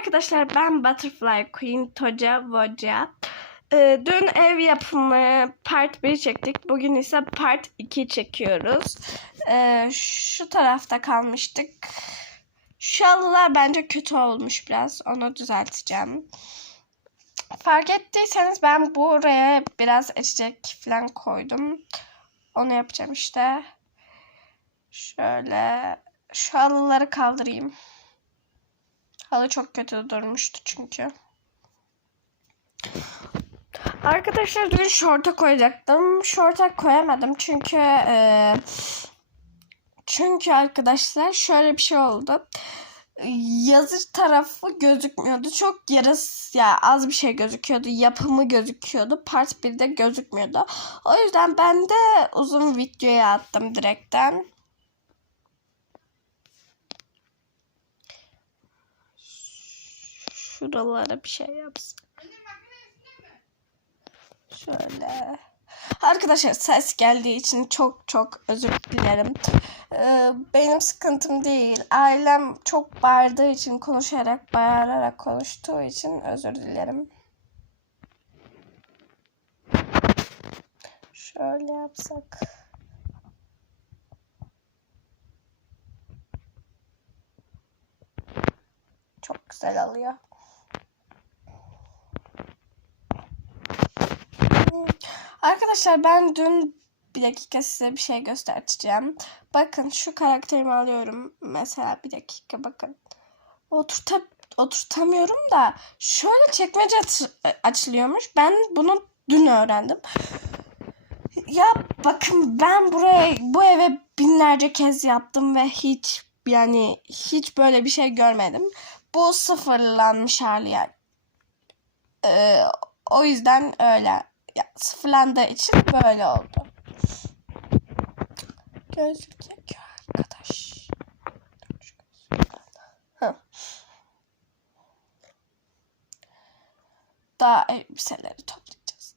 arkadaşlar ben Butterfly Queen Toca Voca. Ee, dün ev yapımı part 1 çektik. Bugün ise part 2 çekiyoruz. Ee, şu tarafta kalmıştık. Şu halılar bence kötü olmuş biraz. Onu düzelteceğim. Fark ettiyseniz ben buraya biraz içecek falan koydum. Onu yapacağım işte. Şöyle şu halıları kaldırayım. Halı çok kötü durmuştu çünkü. Arkadaşlar dün şorta koyacaktım. Şorta koyamadım çünkü e, çünkü arkadaşlar şöyle bir şey oldu. Yazı tarafı gözükmüyordu. Çok yarısı ya az bir şey gözüküyordu. Yapımı gözüküyordu. Part 1'de gözükmüyordu. O yüzden ben de uzun videoya attım direkten. Şuralara bir şey yapsın. Şöyle. Arkadaşlar ses geldiği için çok çok özür dilerim. Ee, benim sıkıntım değil. Ailem çok bağırdığı için konuşarak, bağırarak konuştuğu için özür dilerim. Şöyle yapsak. Çok güzel alıyor. Arkadaşlar ben dün bir dakika size bir şey göstereceğim. Bakın şu karakterimi alıyorum. Mesela bir dakika bakın. Oturta, oturtamıyorum da şöyle çekmece aç- açılıyormuş. Ben bunu dün öğrendim. Ya bakın ben buraya bu eve binlerce kez yaptım ve hiç yani hiç böyle bir şey görmedim. Bu sıfırlanmış hali yani. Ee, o yüzden öyle ya, sıfırlandığı için böyle oldu. Gözlük arkadaş. Hı. Daha elbiseleri toplayacağız.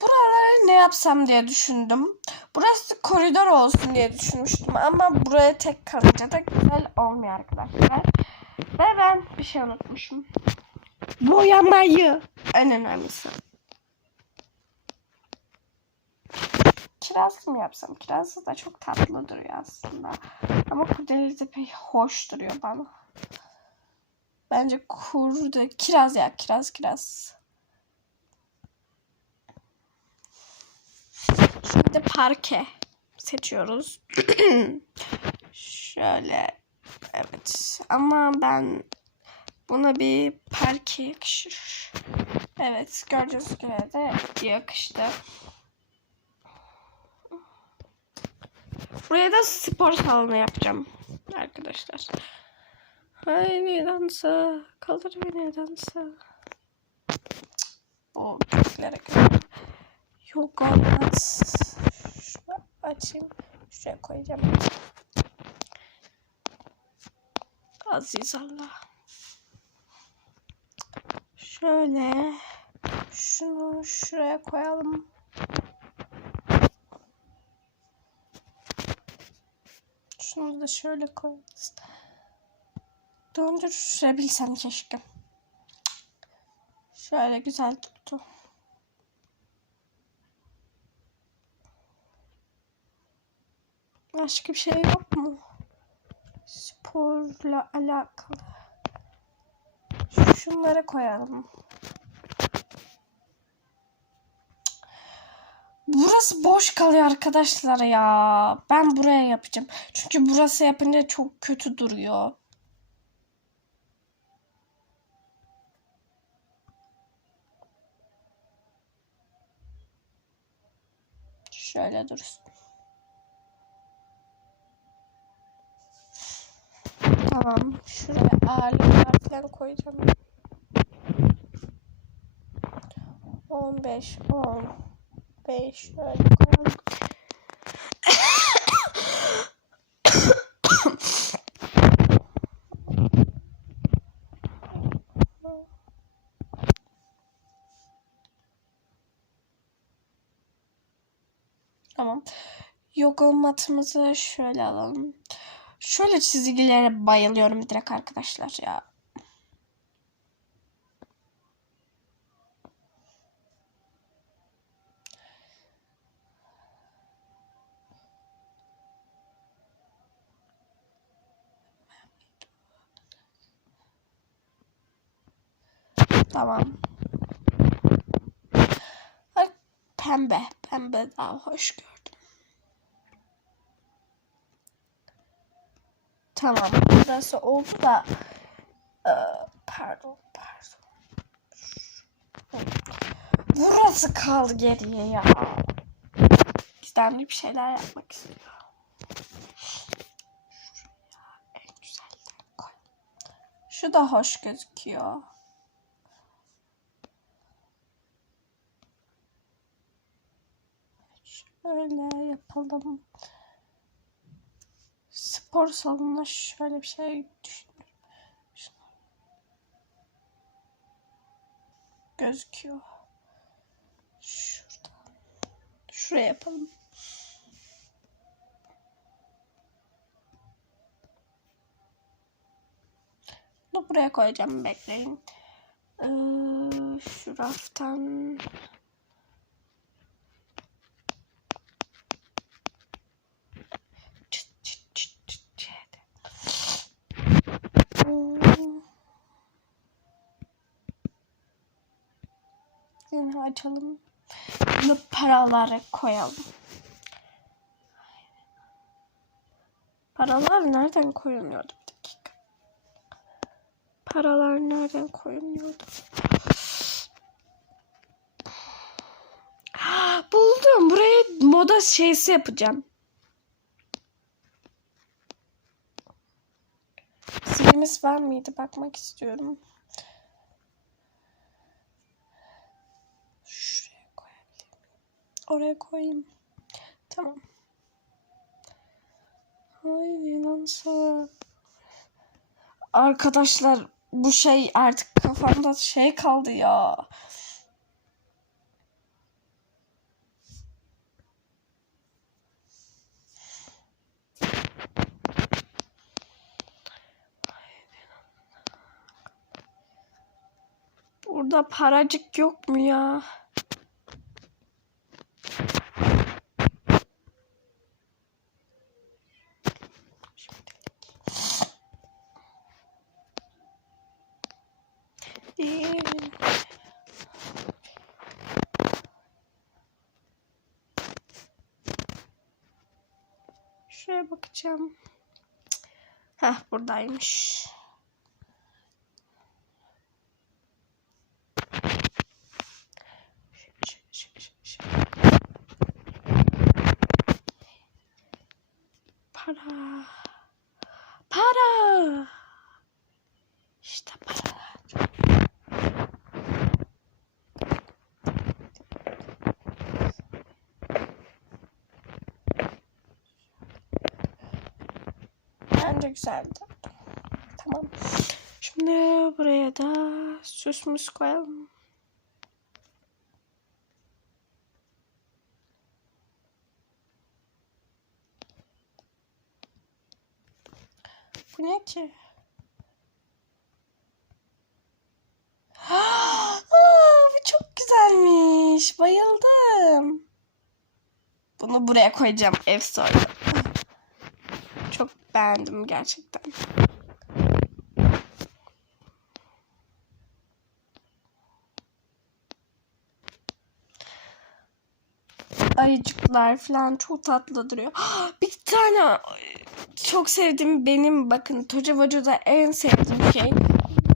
Buralara ne yapsam diye düşündüm. Burası koridor olsun diye düşünmüştüm ama buraya tek kalınca da güzel olmuyor arkadaşlar. Ve ben bir şey unutmuşum. Boyamayı. En önemlisi. Kirazlı mı yapsam? Kirazlı da çok tatlı duruyor aslında. Ama kurdele de pek hoş duruyor bana. Bence kurde kiraz ya kiraz kiraz. Şimdi parke seçiyoruz. Şöyle evet ama ben buna bir parke yakışır. Evet gördüğünüz gibi de yakıştı. Buraya da spor salonu yapacağım arkadaşlar. Haydi dansa, kaldır beni dansa. O göre. Yok olmaz. Şunu açayım. Şuraya koyacağım. Aziz Allah. Şöyle. Şunu şuraya koyalım. Şunu da şöyle koyarız. Döndürebilsem keşke. Şöyle güzel tuttu. Başka bir şey yok mu? Sporla alakalı. Şunları koyalım. Burası boş kalıyor arkadaşlar ya. Ben buraya yapacağım. Çünkü burası yapınca çok kötü duruyor. Şöyle dursun. Tamam. Şuraya ağırlıklar falan koyacağım. 15, 10. 5 şöyle. Tamam. Yoga matımızı şöyle alalım. Şöyle çizgilere bayılıyorum direkt arkadaşlar ya. Tamam. Pembe. Pembe daha hoş gördüm. Tamam. Burası oldu da Ee, pardon pardon. Burası kaldı geriye ya. Gizemli bir şeyler yapmak istiyorum. Şu da hoş gözüküyor. Şöyle yapalım. Spor salonuna şöyle bir şey düşünüyorum. Gözüküyor. Şurada. Şuraya yapalım. Bunu buraya koyacağım. Bekleyin. Ee, şu raftan Bunu paralara koyalım. Paralar nereden koyuluyordu bir dakika. Paralar nereden koyuluyordu? Ah, Buldum. Buraya moda şeysi yapacağım. Silimiz var mıydı? Bakmak istiyorum. Şuraya koyabilirim. Oraya koyayım. Tamam. Haydi nasıl? Arkadaşlar bu şey artık kafamda şey kaldı ya. Burada paracık yok mu ya? Ee, Şuraya bakacağım. Heh buradaymış. Bence güzeldi. Tamam. Şimdi buraya da süsmüs koyalım. Bu ne ki? Aa, bu çok güzelmiş. Bayıldım. Bunu buraya koyacağım ev sonra. Çok beğendim gerçekten. Ayıcıklar falan çok tatlı duruyor. Bir tane çok sevdiğim benim bakın Toca Vacı'da en sevdiğim şey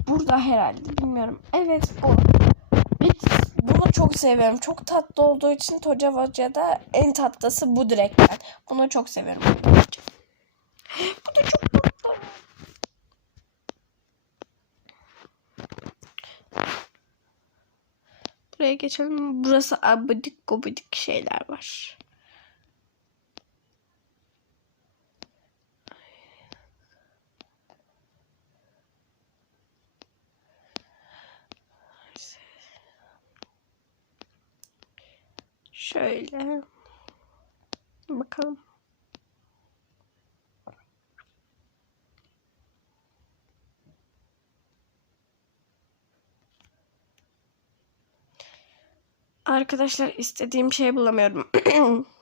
burada herhalde bilmiyorum. Evet. Hiç, bunu çok seviyorum. Çok tatlı olduğu için Toca Vacı'da en tatlısı bu direkten. Bunu çok seviyorum. Bu da çok tatlı. Buraya geçelim. Burası abidik gubidik şeyler var. Şöyle. Bakalım. Arkadaşlar istediğim şeyi bulamıyorum.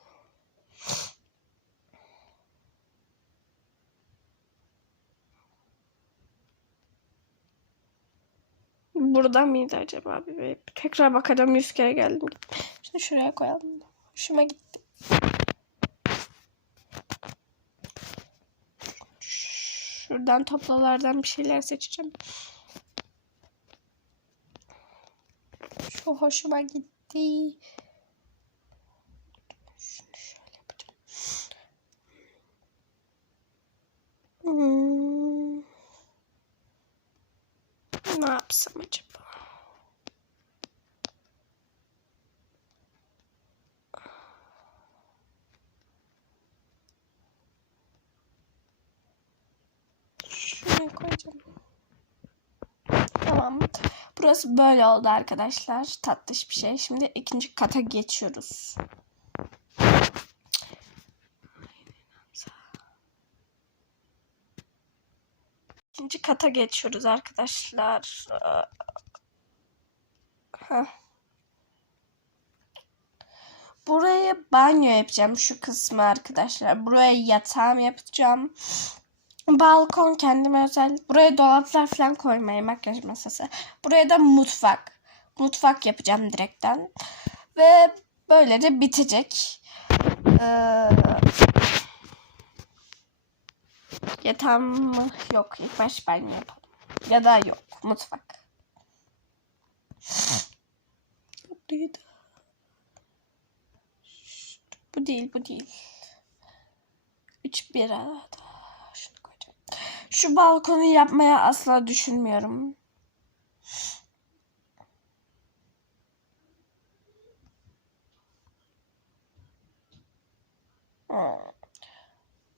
burada mıydı acaba? Bir, tekrar bakacağım. Yüz kere geldim. Şimdi şuraya koyalım. Hoşuma gitti. Şuradan toplalardan bir şeyler seçeceğim. Şu hoşuma gitti. Şunu şöyle yapacağım. Hmm. Ne yapsam acaba? Burası böyle oldu arkadaşlar. Tatlış bir şey. Şimdi ikinci kata geçiyoruz. İkinci kata geçiyoruz arkadaşlar. Heh. Buraya banyo yapacağım şu kısmı arkadaşlar. Buraya yatağım yapacağım. Balkon kendime özel. Buraya dolaplar falan koymaya makyaj masası. Buraya da mutfak. Mutfak yapacağım direkten. Ve böyle de bitecek. Ee, yatağım mı? Yok. İlk baş banyo yapalım. Ya da yok. Mutfak. Bu değil, bu değil. Üç bir arada. Şu balkonu yapmaya asla düşünmüyorum.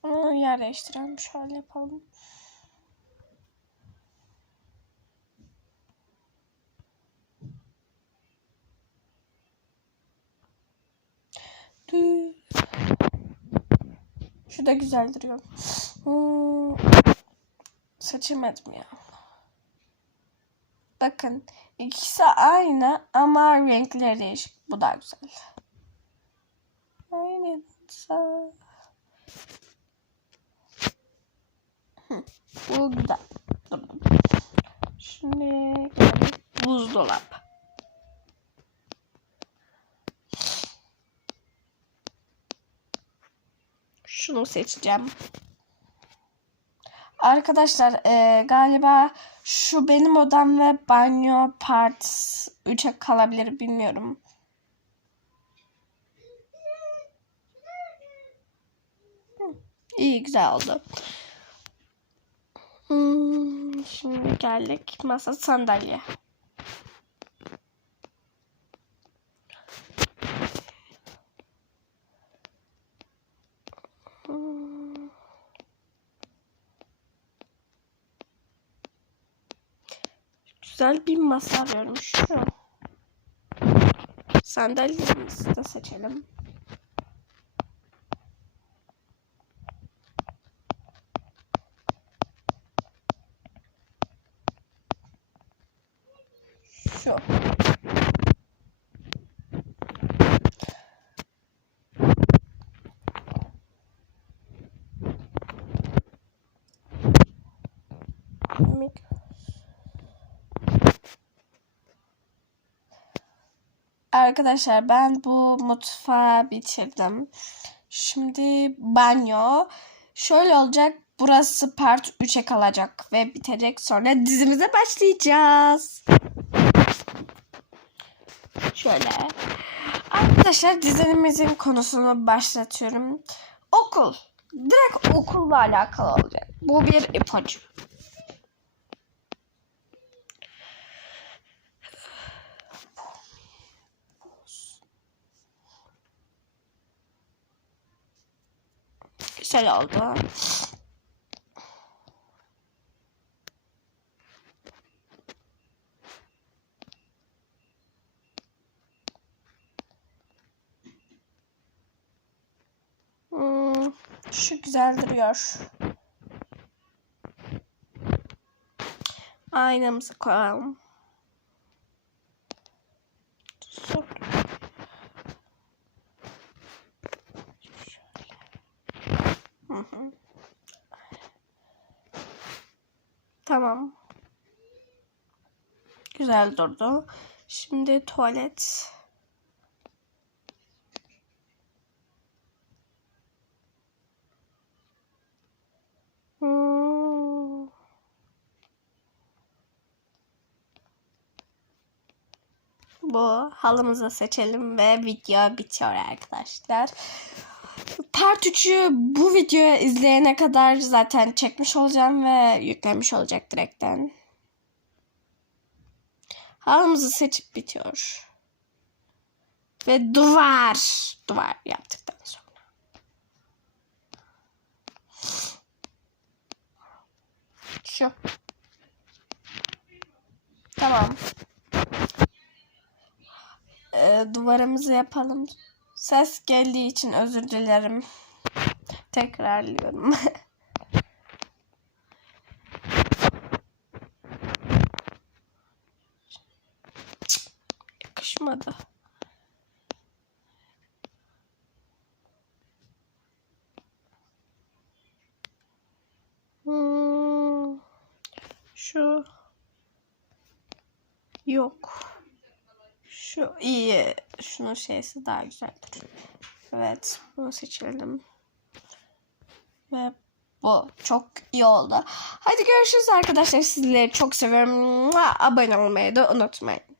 Onu yer değiştirelim. Şöyle yapalım. Şu da güzel duruyor. Seçemedim ya. Bakın ikisi aynı ama renkleri değişik. Bu da güzel. Aynen. Bu güzel. Şimdi buzdolap. Şunu seçeceğim. Arkadaşlar e, galiba şu benim odam ve banyo part 3'e kalabilir bilmiyorum. İyi güzel oldu. Hmm, şimdi geldik masa sandalye. Hmm. Güzel bir masa arıyorum şu. Sandalyemizi de seçelim. Şu. Arkadaşlar ben bu mutfağı bitirdim. Şimdi banyo. Şöyle olacak. Burası part 3'e kalacak ve bitecek. Sonra dizimize başlayacağız. Şöyle. Arkadaşlar dizimizin konusunu başlatıyorum. Okul. Direkt okulla alakalı olacak. Bu bir ipucu. Güzel oldu. Hmm, şu güzel duruyor. Aynamızı koyalım. Şu- Hı hı. Tamam. Güzel durdu. Şimdi tuvalet. Hmm. Bu halımızı seçelim ve video bitiyor arkadaşlar. Part 3'ü bu videoyu izleyene kadar zaten çekmiş olacağım ve yüklenmiş olacak direkten. Halımızı seçip bitiyor. Ve duvar. Duvar yaptıktan sonra. Şu. Tamam. Ee, duvarımızı yapalım. Ses geldiği için özür dilerim. Tekrarlıyorum. Yakışmadı. Hmm, şu yok. Şu iyi. Şunun şeysi daha güzeldir. Evet. Bunu seçelim. Ve bu çok iyi oldu. Hadi görüşürüz arkadaşlar. Sizleri çok seviyorum. Abone olmayı da unutmayın.